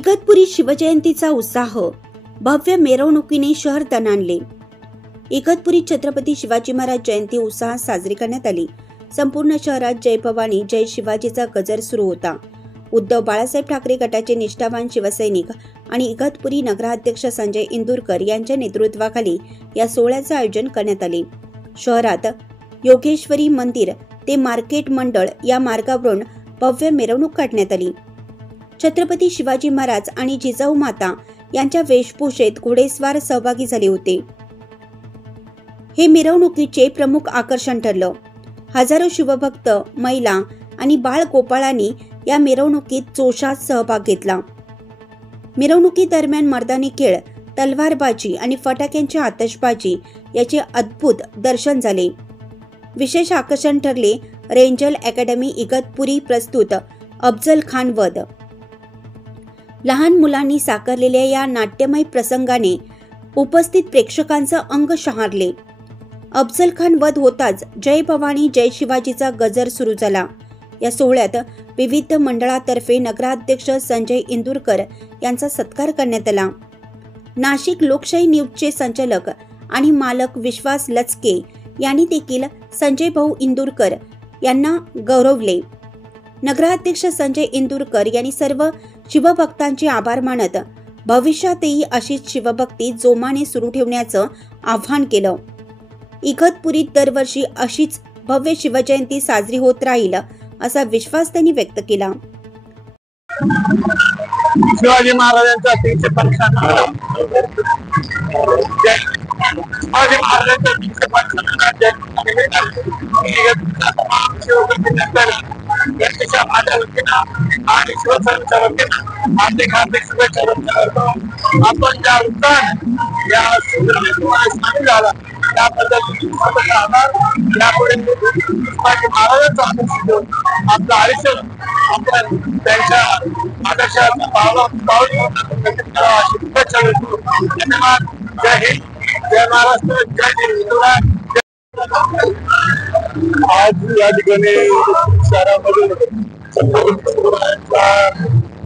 इगतपुरी शिवजयंतीचा उत्साह भव्य मिरवणुकीने शहर दणाणले। इगतपुरी छत्रपती शिवाजी महाराज जयंती उत्साहात साजरी करण्यात आली। संपूर्ण शहरात जय भवानी जय शिवाजीचा गजर सुरू होता। उद्धव बाळासाहेब ठाकरे गटाचे निष्ठावान शिवसैनिक आणि इगतपुरी नगराध्यक्ष संजय इंदुरकर यांच्या नेतृत्वाखाली या सोहळ्याचे आयोजन करण्यात आले। शहरात योगेश्वरी मंदिर ते मार्केट मंडळ या मार्गावरून भव्य मिरवणूक काढण्यात आली। छत्रपती शिवाजी महाराज आणि जिजाऊ माता यांच्या वेशभूषेत घोडेस्वार सहभागी झाले होते। हे मिरवणुकीचे प्रमुख आकर्षण ठरलं। हजारो शिवभक्त, महिला आणि बाळ गोपाळांनी या मिरवणुकीत जोशात सहभाग घेतला। मिरवणुकीदरम्यान मर्दानी खेळ, तलवारबाजी आणि फटाक्यांची आतषबाजी याचे अद्भुत दर्शन झाले। विशेष आकर्षण ठरले रेंजल अकॅडमी इगतपुरी प्रस्तुत अफजल खान वध। लहान मुलांनी साकारलेल्या या नाट्यमय प्रसंगाने उपस्थित प्रेक्षकांचं अंग शहारले। अफजल खान वध होताच जय भवानी जय शिवाजीचा गजर सुरू झाला। या सोहळ्यात विविध मंडळातर्फे नगराध्यक्ष संजय इंदुरकर यांचा सत्कार करण्यात आला। नाशिक लोकशाही न्यूजचे संचालक आणि मालक विश्वास लचके यांनी देखील संजय भाऊ इंदुरकर यांना गौरवले। नगराध्यक्ष संजय इंदुरकर यांनी सर्व शिवभक्तांचे आभार मानत भविष्यातही अशीच शिवभक्ती जोमाने सुरू ठेवण्याचं आवाहन केलं। इगतपुरीत दरवर्षी अशीच भव्य शिवजयंती साजरी होत राहील असा विश्वास त्यांनी व्यक्त केला। शिवाजी महाराजांचा 355 त्यांच्या माझ्या वतीनं आणि शिवसेनेच्या वतीनं हार्दिक शुभेच्छा व्यक्त करतो। आपण ज्या उत्साहाने या शिवजयंतीमध्ये सामील झाला त्याबद्दल आभार। यापुढे शिवाजी महाराजांचा आदर्श घेऊन आपलं आयुष्य आपण त्यांच्या आदर्शाचा पाऊल करावा अशी शुभेच्छा देतो। धन्यवाद। जय हिंद, जय महाराष्ट्र, जय हिंदुराज। आज या ठिकाणी शहरामध्ये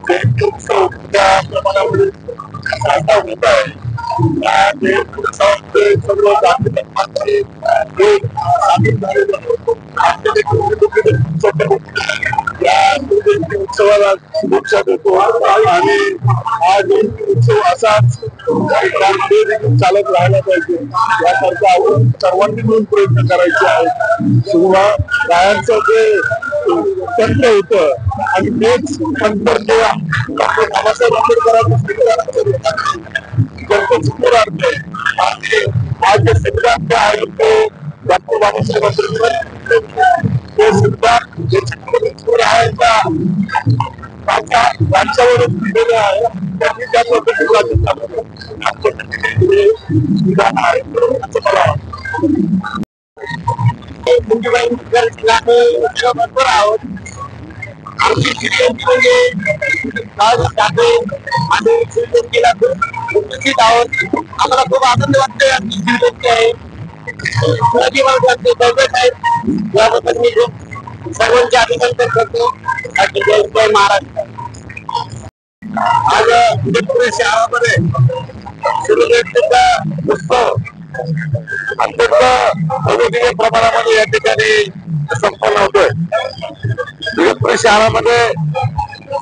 जयंती उत्सव त्या प्रमाणामध्ये साजरा होत आहे। सर्व जाती धर्माचे लोक सामील झालेले या उत्सवाला शुभेच्छा देतो आणि आज उत्सव असाच चालत राहायला पाहिजे याकरता आपण सर्वांनी मिळून प्रयत्न करायचे आहेत। रायांचं जे तंत्र होतं आणि तेच तंत्र जे डॉक्टर बाबासाहेब आंबेडकरांचं संविधानाचं सुंदर अर्थ आहे आणि आज जे संविधान जे आहे ते डॉक्टर बाबासाहेब आंबेडकर ते सुद्धा राज्यावरच दिलेलं आहे। त्यांनी त्या पद्धतीने विधान आहे बरोबर आहोत। आमची शिवजयंती म्हणजे आणि शिवजयंतीला खूप उपस्थित आहोत। आम्हाला खूप आनंद वाटतोय। आमची शिवजयंती आहे शिवाजी महाराजांचे दैवत आहेत याबद्दल मी खूप सर्वांचे अभिनंदन करतो। जय महाराष्ट्र। आज इगतपुरी शहरामध्ये शिवजयंतीचा उत्सव अत्यंत भव्य प्रमाणामध्ये या ठिकाणी संपन्न होतोय। इगतपुरी शहरामध्ये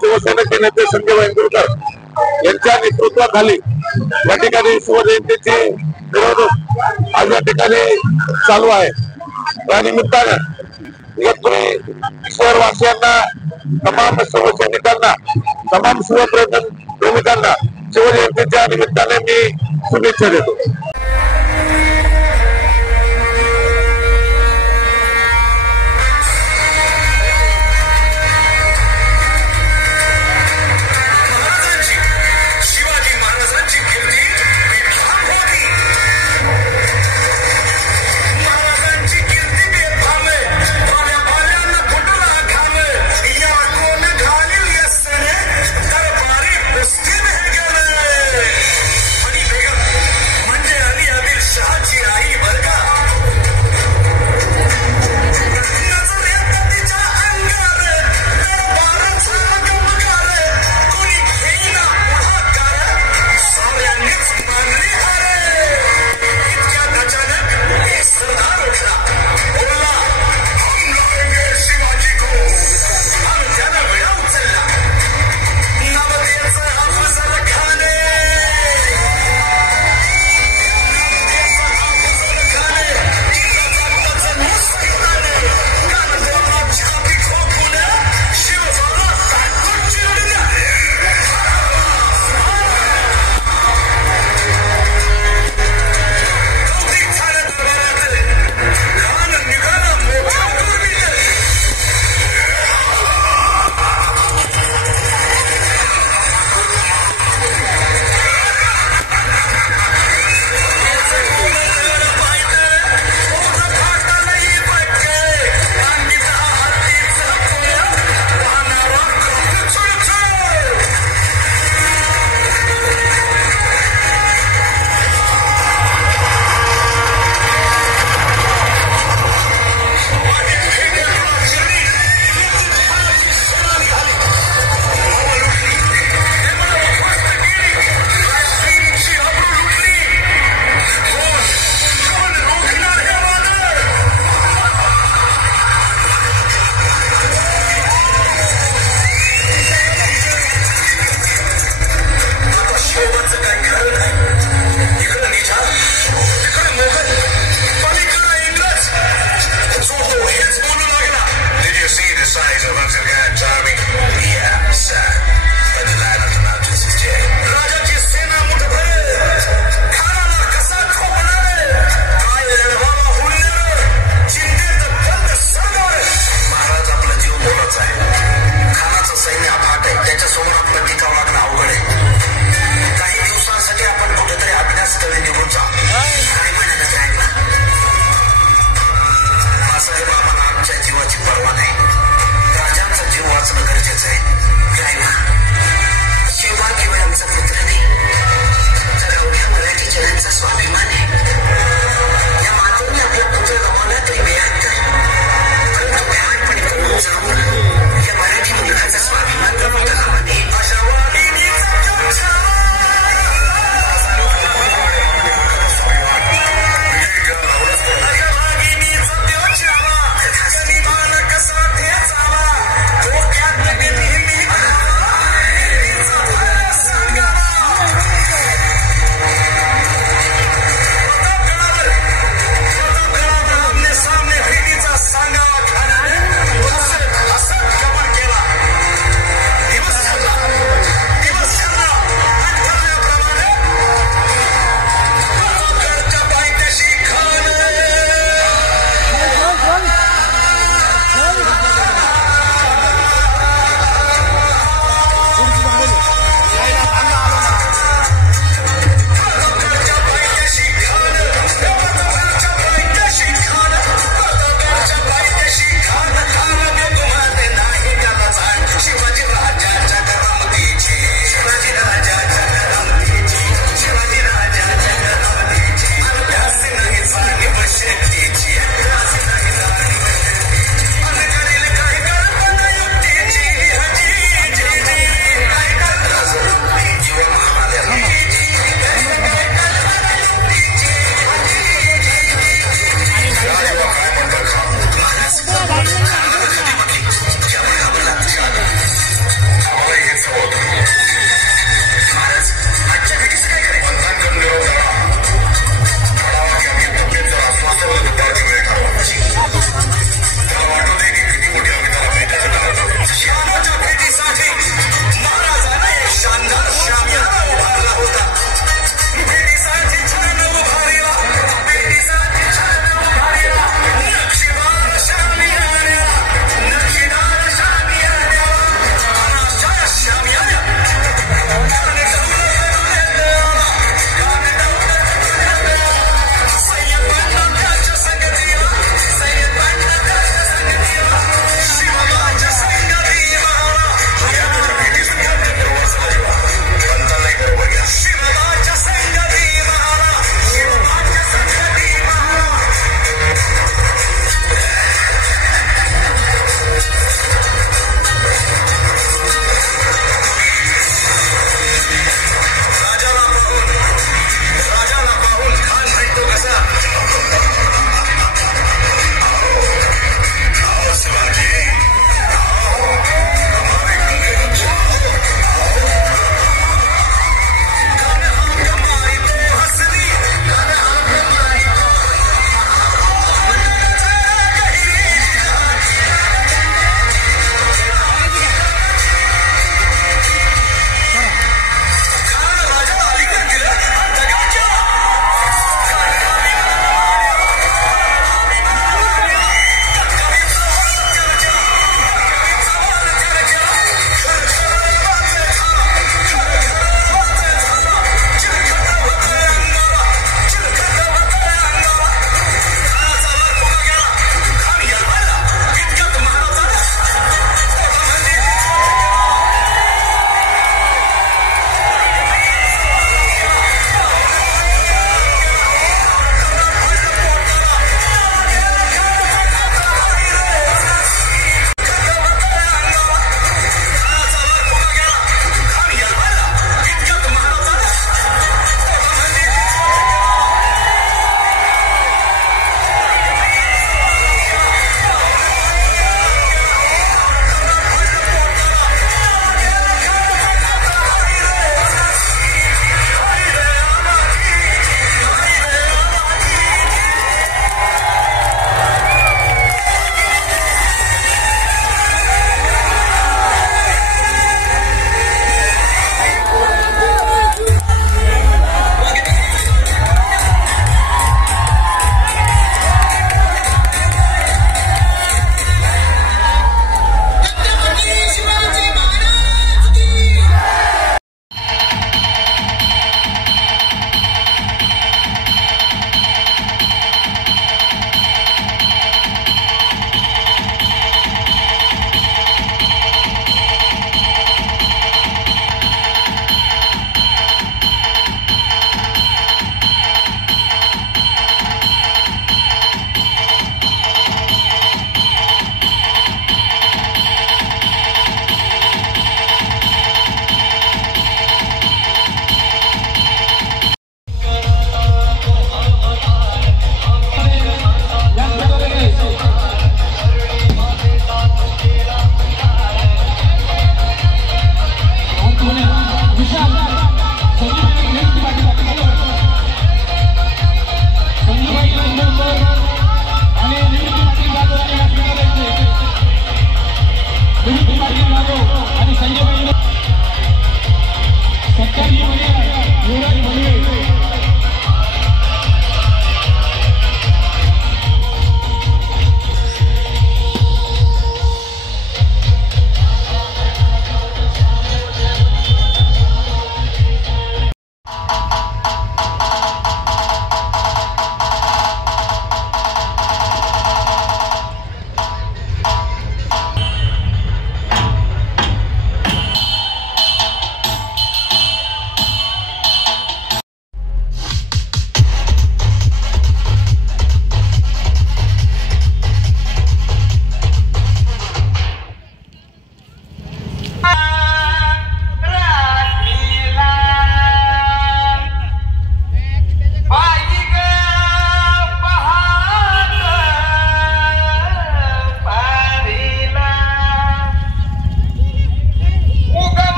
शिवसेनेचे नेते संजय इंदुरकर यांच्या नेतृत्वाखाली या ठिकाणी शिवजयंतीची मिरवणूक आज या ठिकाणी चालू आहे। या निमित्तानं इगतपुरी शहरवासियांना, तमाम शिवसैनिकांना, तमाम शिवप्रेमिकांना शिवजयंतीच्या निमित्ताने मी शुभेच्छा देतो। म्हणजे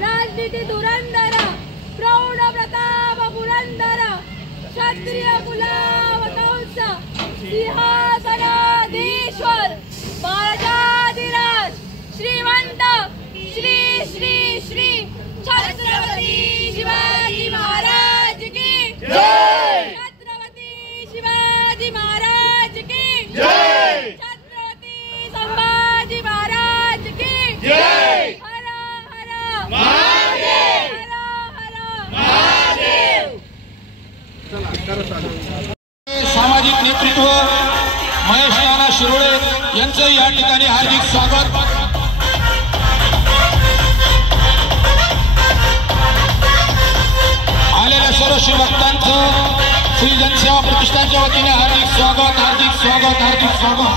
राजनीती धुरंधर प्रौढ प्रताप पुरंदर क्षत्रिय कुलावतंस सिंहासनाधीश्वर महाराजाधिराज श्रीमंत श्री श्री श्री छत्रपती शिवाजी महाराज की जय। छत्रपती शिवाजी महाराज की जय। छत्रपती संभाजी महाराज की जय। हर हर महादेव, हर हर महादेव। सामाजिक नेतृत्व महेश नाना शिरोळे यांचं या ठिकाणी हार्दिक स्वागत। आलेल्या सर्व शिवभक्तांचं श्री जनसेवा प्रतिष्ठानच्या वतीने हार्दिक स्वागत, हार्दिक स्वागत, हार्दिक स्वागत।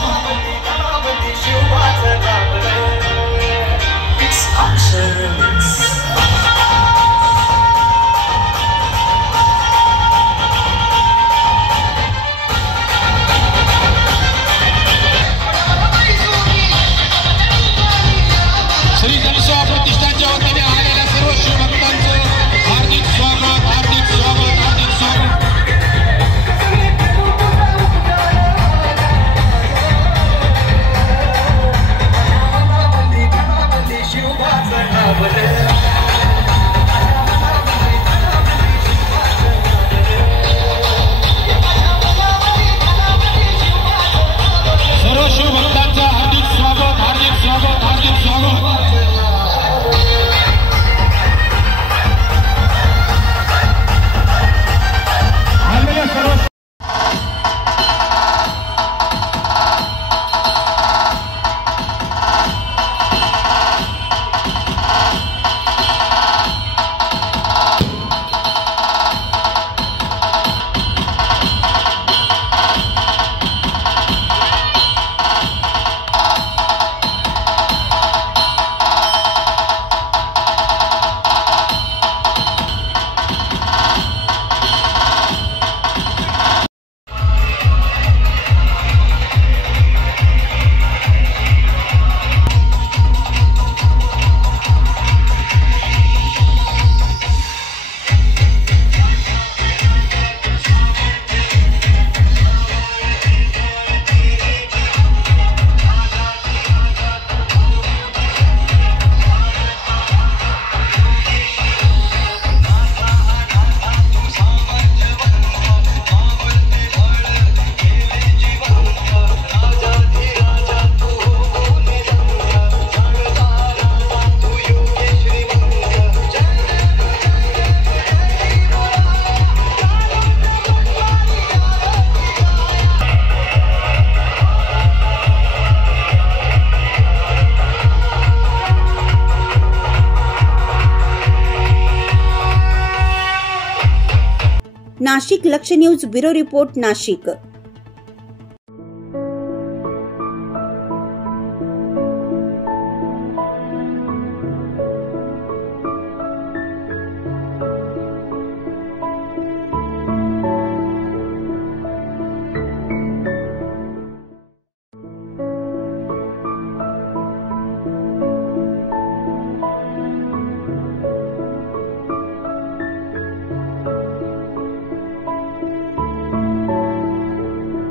श्री जनसेवा प्रतिष्ठानच्या वतीने आलेल्या सर्व शिवभक्तांचं हार्दिक स्वागत, हार्दिक स्वागत, हार्दिक स्वागत। नाशिक लक्ष न्यूज ब्युरो रिपोर्ट नाशिक।